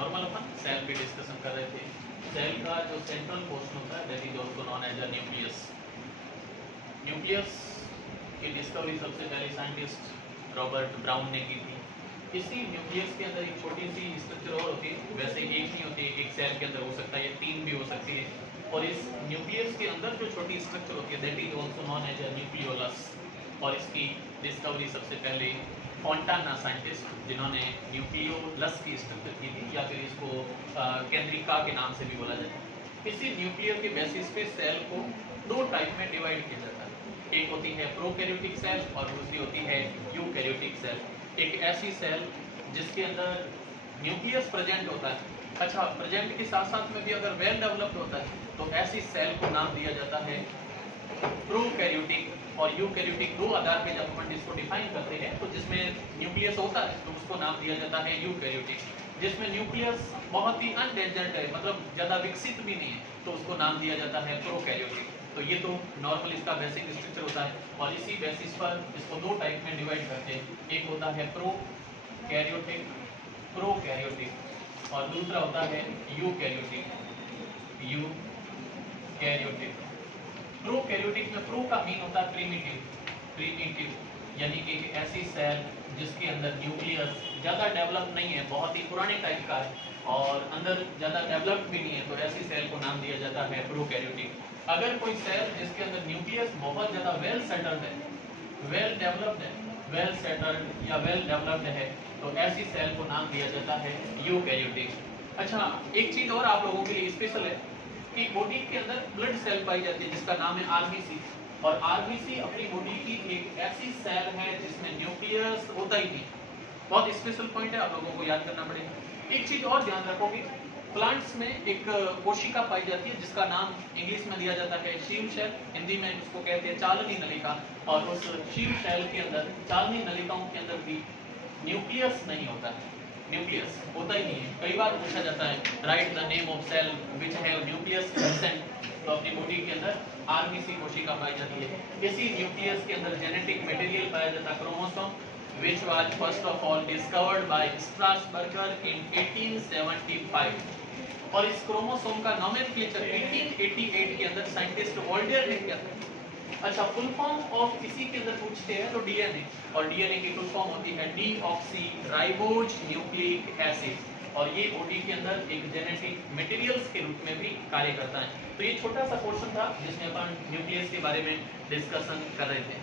Normal अपन cell भी discussion कर रहे थे। सेल का जो सेंट्रल पोर्शन होता है that is also known as a nucleus. Nucleus की डिस्कवरी सबसे पहले साइंटिस्ट रॉबर्ट ब्राउन ने की थी। इसी न्यूक्लियस के अंदर एक छोटी सी स्ट्रक्चर और होती है, वैसे एक नहीं होती, एक सेल के अंदर हो सकता है, ये 3 भी हो सकती है। और इस न्यूक्लियस के अंदर जो छोटी स्ट्रक्चर होती है that is also known as a nucleolus. और इसकी डिस्कवरी सबसे पहले फोंटाना साइंटिस्ट जिन्होंने न्यूक्लियोलस की स्ट्रक्चर की थी, या फिर इसको केंद्रिका के नाम से भी बोला जाता है। इसी न्यूक्लियर के बेसिस पे सेल को 2 टाइप में डिवाइड किया जाता है। एक होती है प्रोकैरियोटिक सेल और दूसरी होती है यूकैरियोटिक सेल। एक ऐसी सेल जिसके अंदर न्यूक्लियस प्रेजेंट होता है, अच्छा प्रेजेंट के साथ साथ में भी अगर वेल डेवलप्ड होता है तो ऐसी सेल को नाम दिया जाता है प्रोकैरियोटिक और यूकैरियोटिक। 2 आधार पे जब अपन इसको डिफाइन करते हैं तो जिसमें न्यूक्लियस होता है तो उसको नाम दिया जाता है यूकैरियोटिक। जिसमें न्यूक्लियस बहुत ही अनडेवलप्ड है, मतलब ज़्यादा विकसित भी नहीं है, तो उसको नाम दिया जाता है प्रोकैरियोटिक। तो ये तो नॉर्मल इसका बेसिक स्ट्रक्चर होता है और इसी बेसिस पर इसको 2 टाइप में डिवाइड करते हैं। एक होता है प्रोकैरियोटिक और दूसरा होता है यूकैरियोटिक। प्रोकैरियोटिक में प्रो का मीन होता है प्रीमिटिव, यानी कि एक ऐसी सेल जिसके अंदर न्यूक्लियस ज़्यादा डेवलप नहीं है, बहुत ही पुराने टाइप का है और अंदर ज़्यादा डेवलप्ड भी नहीं है, तो ऐसी सेल को नाम दिया जाता है प्रोकैरियोटिक। अगर कोई सेल जिसके अंदर न्यूक्लियस बहुत ज़्यादा वेल सेटल्ड है, वेल डेवलप्ड है, वेल सेटल्ड या वेल डेवलप्ड है, तो ऐसी सेल को नाम दिया जाता है यूकैरियोटिक। अच्छा, एक चीज़ और आप लोगों के लिए स्पेशल है कि बॉडी के अंदर ब्लड सेल पाई जाती है जिसका नाम है आरबीसी। और आरबीसी अपनी बॉडी की एक ऐसी सेल है जिसमें न्यूक्लियस होता ही नहीं। बहुत स्पेशल पॉइंट है, आप लोगों को याद करना पड़ेगा। एक चीज और ध्यान रखोगे, प्लांट्स में एक कोशिका पाई जाती है जिसका नाम इंग्लिश में दिया जाता है शीव सेल, हिंदी में उसको कहते हैं चालनी नलिका। और उस शीव सेल के अंदर, चालनी नलिकाओं के अंदर भी न्यूक्लियस नहीं होता है, न्यूक्लियस होता ही नहीं है। कई बार पूछा जाता है write the name of cell which have nucleus present, तो अपनी बॉडी के अंदर आरबीसी कोशिका पाई जाती है। इसी न्यूक्लियस के अंदर जेनेटिक मटेरियल पाया जाता है chromosome, which was first of all discovered by Strasburger in 1875। और इस क्रोमोसोम का नोमेनक्लेचर 1888 के अंदर साइंटिस्ट वोल्टेयर ने किया था। अच्छा, फुल फॉर्म ऑफ इसी के अंदर पूछते हैं तो डीएनए, और डीएनए की फुल फॉर्म होती है डीऑक्सी राइबोज न्यूक्लिक एसिड। और ये बॉडी के अंदर एक जेनेटिक मटेरियल्स के रूप में भी कार्य करता है। तो ये छोटा सा पोर्शन था जिसमें अपन न्यूक्लियस के बारे में डिस्कशन कर रहे थे।